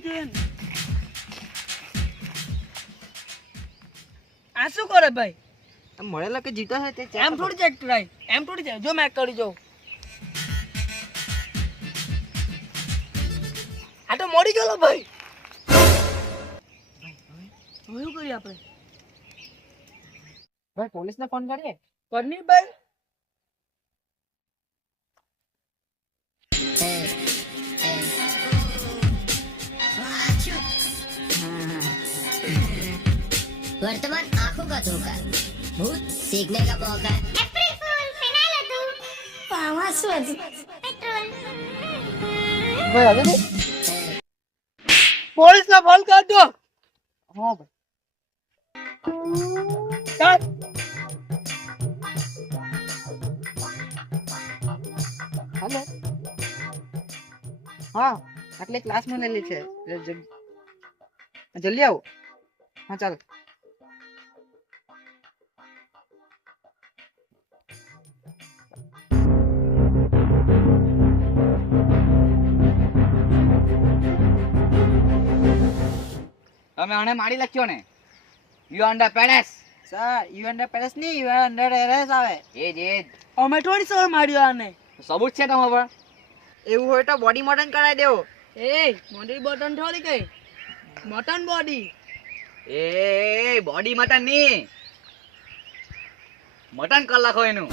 હોવી જોઈએ ને. આ શું કરે ભાઈ? મળેલા કે જીતા છે તે એમ થોડી ચેક કરાય, એમ થોડી જાય. જો મેક કરી જાઉં. આ તો મોડી ગયો ભાઈ. શું કરીએ આપણે? ભાઈ પોલીસને ફોન કરીએ. પરની ભાઈ वर्तमान आंखों का धोखा, भूत सीखने का मौका. अप्रैल फूल फिनाइल હતું. પાવા શું પેટ્રોલ. ભાઈ આવે ને પોલીસને ફોન કર દો. હા ભાઈ ચાલ. હાલો હા આટલે ક્લાસમાં લેલી છે જલ્દી આવો હા ચાલો તમે આને મારી લખ્યો ને યુ અંડર પેરેસ સર યુ અંડર પેરેસ ની યુ અંડર એરેસ આવે એ જ અમે થોડી સર માર્યો આને. સબૂત છે તમારા પર એવું હોય તો બોડી મોડર્ન કરાવી દેવો એ મોટી બટન થોડી કઈ મટન બોડી. એ બોડી મટન ની મટન કર લખો એનું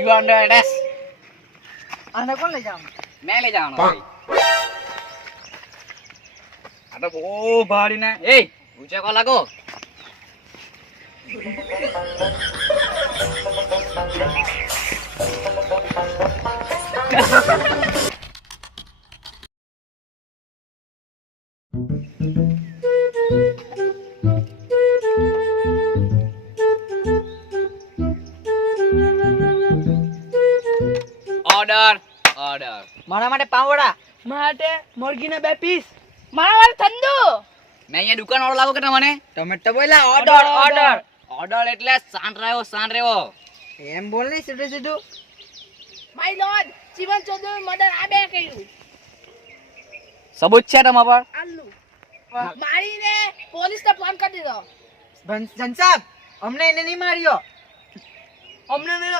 યુ અંડર એરેસ આને કોણ લઈ જાવ મેં લઈ જવાનો ભાઈ આ તો બહુ ભારી ને એ ઊંચે કો લાગો ઓર્ડર ઓર્ડર મારા માટે પાવડા માટે મુરગીના 2 પીસ. મારા માટે ઠંડુ. મેં અહીંયા દુકાન વાળો લાગો કે તમને તમે તો બોલા ઓર્ડર ઓર્ડર ઓર્ડર એટલે શાંત રહેવો એમ બોલ નહીં સીધું સીધું માય લોર્ડ જીવન ચૌધરી મર્ડર આ બે કર્યું. સબૂત છે તમારા પર આલુ મારીને પોલીસને ફોન કરી દીધો. જનસાબ અમને એને નહીં માર્યો અમને મેં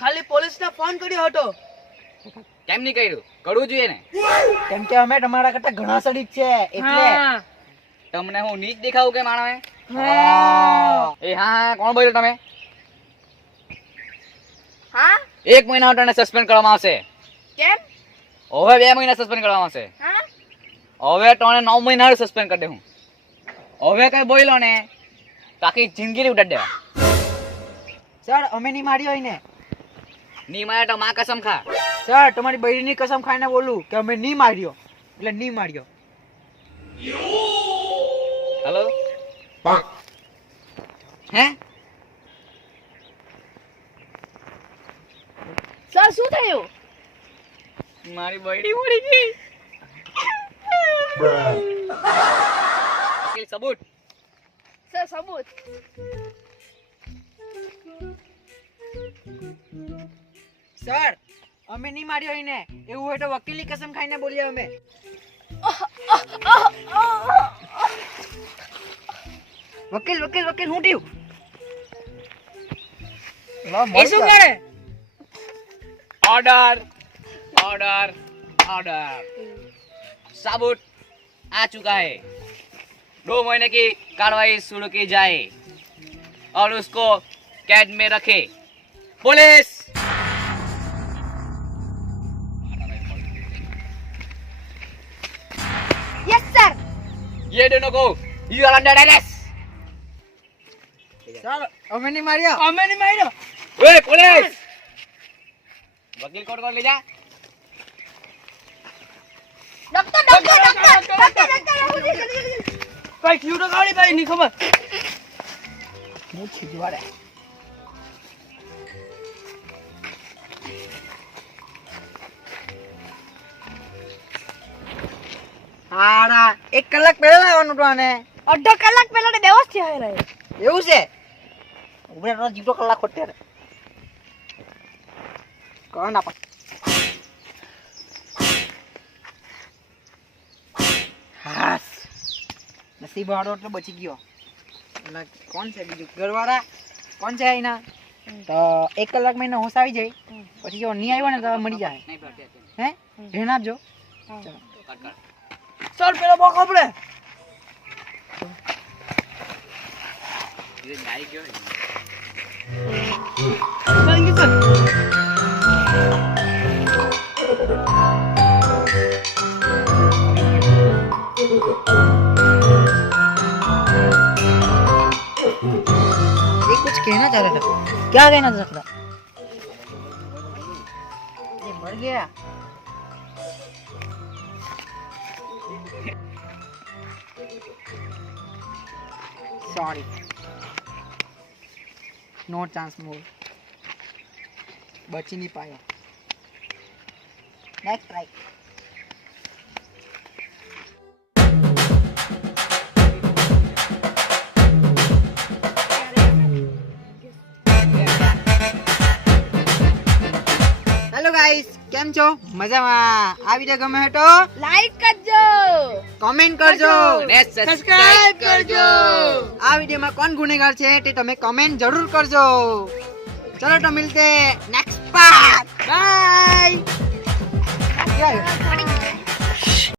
ખાલી પોલીસને ફોન કર્યો હતો. કેમ નહીં કર્યું કરવું જોઈએ ને કેમ કે અમે તમારા કરતા ઘણા સડીક છે એટલે હા. તમને હું નીચ દેખાવું કે માણવે હા. એ હા કોણ બોલ્યો તમે હા 1 મહિના માટે સસ્પેન્ડ કરવામાં આવશે કેમ? હવે 2 મહિના સસ્પેન્ડ કરવામાં આવશે હા હવે તને 9 મહિના સસ્પેન્ડ કરી દે હું હવે કઈ બોલ્યો ને તો આખી જિંદગી ઉડાડી દેવા સર અમે નહીં માર્યો એને ની માયા તો માં કસમ ખા સર તમારી બૈરીની કસમ ખાઈને બોલું કે અમે નહીં માર્યો એટલે નહીં માર્યો હેલો હે સર શું થયું? મારી બૈડી મરી ગઈ વકીલ સબૂત સર સબૂત. સર અમે નહીં માર્યો એને એવું હોય તો વકીલની કસમ ખાઈને બોલીએ અમે વકીલ વકીલ વકીલ હું થયું એ શું કરે? ऑर्डर ऑर्डर ऑर्डर सबूत आ चुका है 2 महीने की कार्रवाई शुरू की जाए और उसको कैद में रखे पुलिस યસ સર. ये दोनों को you are under arrest sir અમે નહીં માર્યો અમે નહીં માર્યો. ओए पुलिस वकील कोर्ट ले जा ડોક્ટર કઈ થયું તો ગાડી ભાઈ ની ખબર. હારા 1 કલાક પહેલા આવવાનું તો આને અડધો કલાક પહેલા તો બેહોશ થયા રહે. એવું છે ઉભરે તો જીવતો કલાક ખોટે રે કોણ ના પણ હાસ નસીબ વાળો એટલે બચી ગયો. એટલે કોણ છે બીજું ઘરવાળા કોણ છે એના તો 1 કલાકમાં એને હોશ આવી જાય પછી જો નહીં આવ્યો ને તો મરી જાય. નહીં ભરતી હતી. હે ધ્યાન આપજો. ચાલો. કટ કર. સર પેલો બોક આપણે એ નાઈ ગયો ને. ચાલ કે સર ये कुछ कहना चाह रहा था. क्या कहना चाह रहा था? ये मर गया. Sorry. No chance more. बची नहीं पाया. Next try. હેલો ગાઈસ કેમ છો મજામાં આ વિડિયો ગમે હોય તો લાઈક કરજો કમેન્ટ કરજો અને સબસ્ક્રાઇબ કરજો. આ વિડિયોમાં કોણ ગુનેગાર છે તે તમે કમેન્ટ જરૂર કરજો. ચલો તો મિલતે નેક્સ્ટ પાર્ટ બાય.